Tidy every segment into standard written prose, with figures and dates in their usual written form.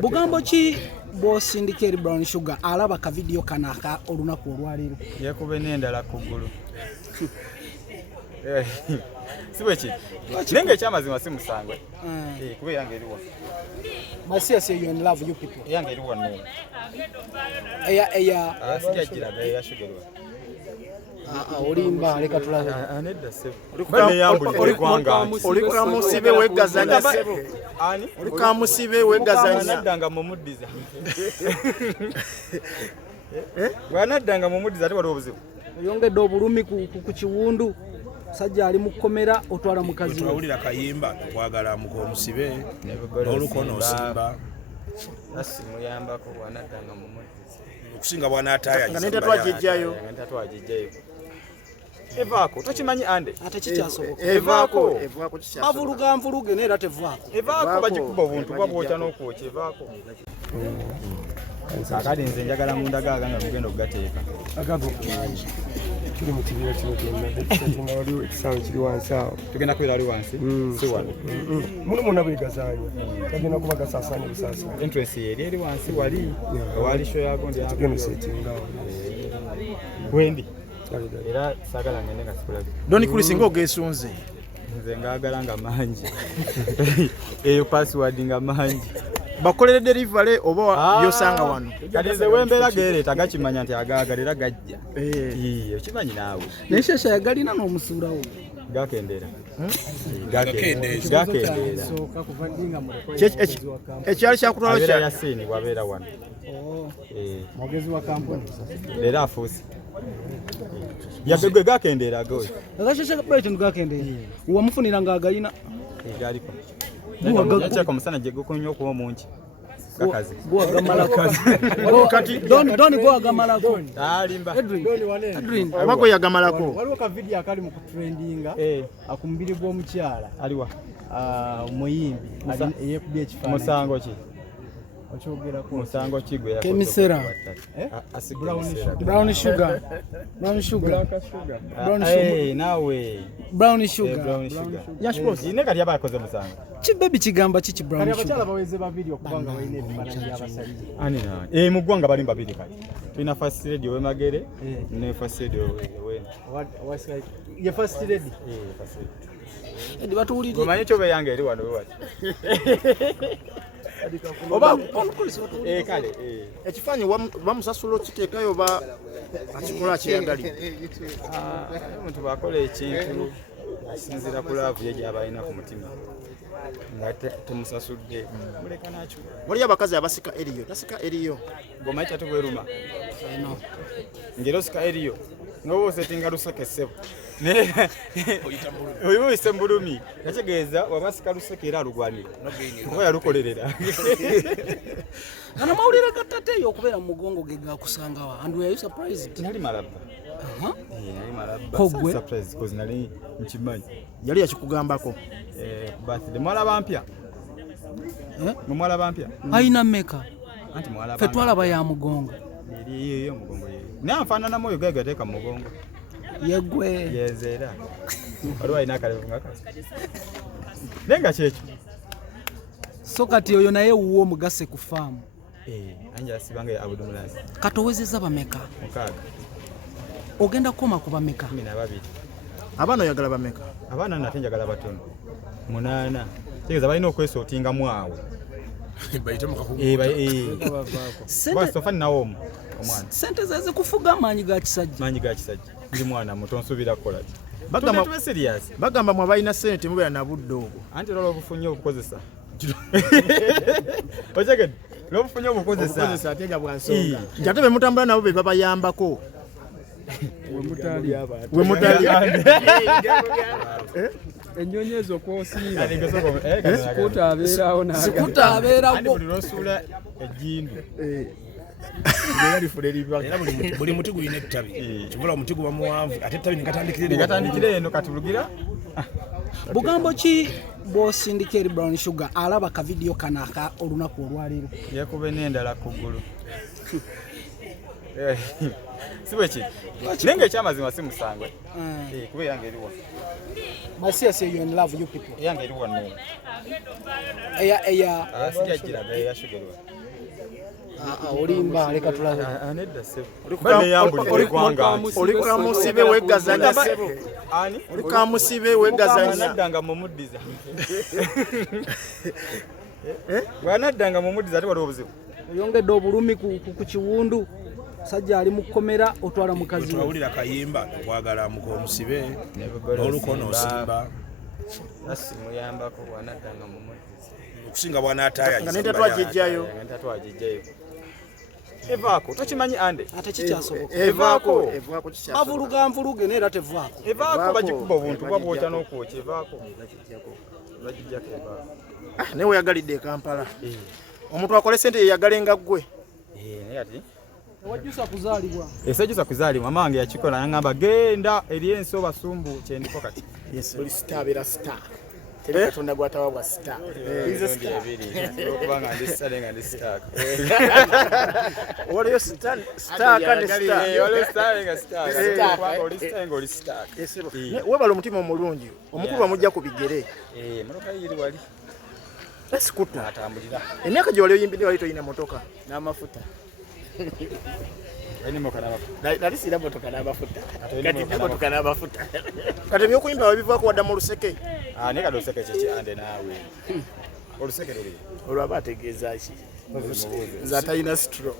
Bugambo ki bw'osindika eri Brown Sugar alaba ka video kanaka olunaku olwaleero? Yakube n'endala ku ggulu. Siweki. Nenge ekyamazima si musangwe. Kuba yange eriwa. Masiya say you in love you people. Yange eriwa no. Eya. Sijagiraga eya Sugar. Olimba leka tulabe. Anedda sebo. Bane yambuli kwanga. Oli kwa musibe wegazanya sebo. Ani? Oli kwa musibe wegazanya. Anaddanga mu muddiza. Wanaddanga mu muddiza ate waliwo obuzibu. Yongedde obulumi ku kiwundu. Sajja ali mu kkomera otwala mukazi. Twawulira kayimba kwagala mukomusibe olukono simba. Asimuyambako wanaddanga mu muddiza. Okusinga bwana ataya. Nganeta twajijjayo. Evaako tokimanyi ande ate kikyasoboka. Evaako kikyasoboka. Bavuluga nvuluge neera tevaako. Evaako bagikuba obuntu babwokya n'okwokya evaako. Kakati nze njagala mu ndagaaga nga tugenda okugateeka. Agago kiri mu kibira kino kyonna waliwo ekisaawe kiri wansi awo. Tugenda kubeera wali wansi si wano. Muno mwonna bwegazanya kagenda kuba gasaasaanya busaasa. Entrance eri wansi wali ewali show yago ndi tugenda setingawo wendi era sagala ngende nga sikulabi. Doni kulisinga ogesunze. Nze ngaagala nga mangi. Eyo password nga mangi. Bakolere delivery oba yosanga wano. Kati nze wembeera gereeta gakimanya nti agaagalira gajja. Okimanyi naawe. Neshesha yagalina n'omusuulawo. Gakendera. Gakendera. Ekyali kyakutwala Abeera kya Yasini wabeera wano. Mwogezi wa kampuni. Leero afuuse. Yagegwe gakendera goyo. Agashesha kapete ngakende. Wamufunira ngaagalina. Galiko. Buwaga Yacha musana je gukonyo okuwa mungi. Kakazi. buwaga malako. kati Doni buwaga malako. Limba. Edwin. abako yagamalako. Waliwo ka video akali mu kutrendinga akumbiri gw'omukyala Aliwa. Omuyimbi eyekubye ekifaananyi. Musango ki? Okyogerako Musango kigwe yakoze. Kemisera. Brown Sugar. Brown Sugar. Nawe. Brown Sugar. Brown Sugar. Yash boss. Ine kali yabakoze musango. Kibebi kigamba kiki Brown kali abakyala Sugar. baweze ba video kubanga balina ebifaananyi by'abasajja. Ani na. Mu ggwanga bali mbabiri kali. Tulina First Radio Wemagere ne First Radio Wena. What's like ye first lady? First Radio. Edi batuulire. Gomanyi kyobe yange eri wano wati. Oba Kale. ekifaananyi bamusasula okiteekayo ba akikola kyeyagali. Omuntu bw'akola ekintu asinziira ku laavu ye gy'aba alina ku mutima nga temusasudde muleka nakyo. Waliyo abakazi abasika eriyo tasika eriyo. Gomanyi kyatu bweruma ngero sika eriyo n'oba osetinga luseke ssebo oyo oyise mbulumi yategeeza wabasika luseke era alugwanira kuba yalukolerera. Kana mawulire gattateyo okubeera mu mugongo ge gakusangawa. And were you surprised? Nali malaba. Nali malaba. Kogwe. Surprise because nali nkimanyi. Yali yakikugambako. Birthday mwala bampya. Mwala bampya. Aina meka. Anti mwala Fe twalaba ya mugongo. Iyo mugongo ye. Nafanana moyo gege teka mugongo. Yegwe. Yezera. Waliwo ina kale ngaka. Nenga kyekyo. So kati oyo naye wuwo omugase ku faamu. Anja sibange abudumulazi. Katowezeza bameka. Mukaaga. Ogenda koma ku bameka. 12. Abaana oyagala bameka. Abaana nate njagala batono. 8. Tegeza balina okwesootinga mu awo. Bayite mukakugu. Basi nawo omwana. Sente zeze kufuga amaanyi ga kisajja. Maanyi ga kisajja. Ndi mwana muto nsubira kukola ki? Bagamba serious. Bagamba mwe abalina sente mubeera na budde obwo. Anti lolo obufunye obukozesa. Otegedde. Lobufunye obukozesa. Atenga bwansonga. Njate be mutambula nabo be babayambako. We mutali. Ennyonyezo kwosiira. Sikuta abeerawo na. Sikuta abeerawo. Buli lw'osuula ejjindu. Buli muti gulina ettabi. Kibula omuti guba muwanvu ate ettabi Negatandikira eno katulugira. Bugambo ki bw'osindika eri Brown Sugar alaba ka video kanaka olunaku olwaleero? Yakube n'endala ku ggulu. Siwe ki. Nenge ekyamazima si musangwe. Kuba yange eriwo. Masia say you in love you people. Yange eriwo no. Eya. Asija kiraga ya sugarwa. Olimba leka tulabe. Anedda sebo. Oli kwa musibe wegazanya sebo. Ani? Oli kwa musibe wegazanya. Anaddanga mumuddiza. Wanaddanga mumuddiza ate waliwo obuzibu. Oyongedde obulumi ku kiwundu. Sajja ali mukomera otwala mukazi. Twawulira kayimba twagala mukomusibe n'olukono osimba. Asimuyambako wanaddanga mumuddiza. Okusinga bw'anaataya Nga nenda twagijjayo. Evaako tokimanyi ande Ate kikyasoboka. Evaako kikyasoboka. Bavuluga nvuluge neera tevaako. Evaako bagikuba obuntu bwabwokya n'okwokya evaako bagijjako evaako. Naye weyagalidde e Kampala. Omuntu akole ssente yeyagalenga ggwe. Naye ati Wajjusa kuzaalibwa. esajjusa kuzaalibwa mamange yakikola yaŋŋamba genda eri ensi obasumbu kyendiko kati. Buli sita abeera sita. Teri Katonda gw'atawa bwa sita. Okuba nga ndi sita nga ndi sitaaka. Waliyo sitaaka ne sitaaka. Oli sitaaka. Webala omutima omulungi. Omukulu bamujja ku bigere. Motoka yiri wali Esikutu. atambulira. Emyaka gye wali oyimbidde wali toyina motoka. n'amafuta Nali sina motoka n'amafuta. Kati nina motoka n'amafuta. Kati ebyokuyimba wabivaako wadda mu luseke. Naye kati oluseke kiki ande naawe. Oluseke luli. Olwo aba ategeeza ki? Nze atalina sitro.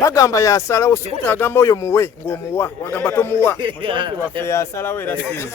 Bagamba yasalawo sikuta agamba oyo muwe ng'omuwa wagamba tomuwa. Waffe yasalawo era sinze.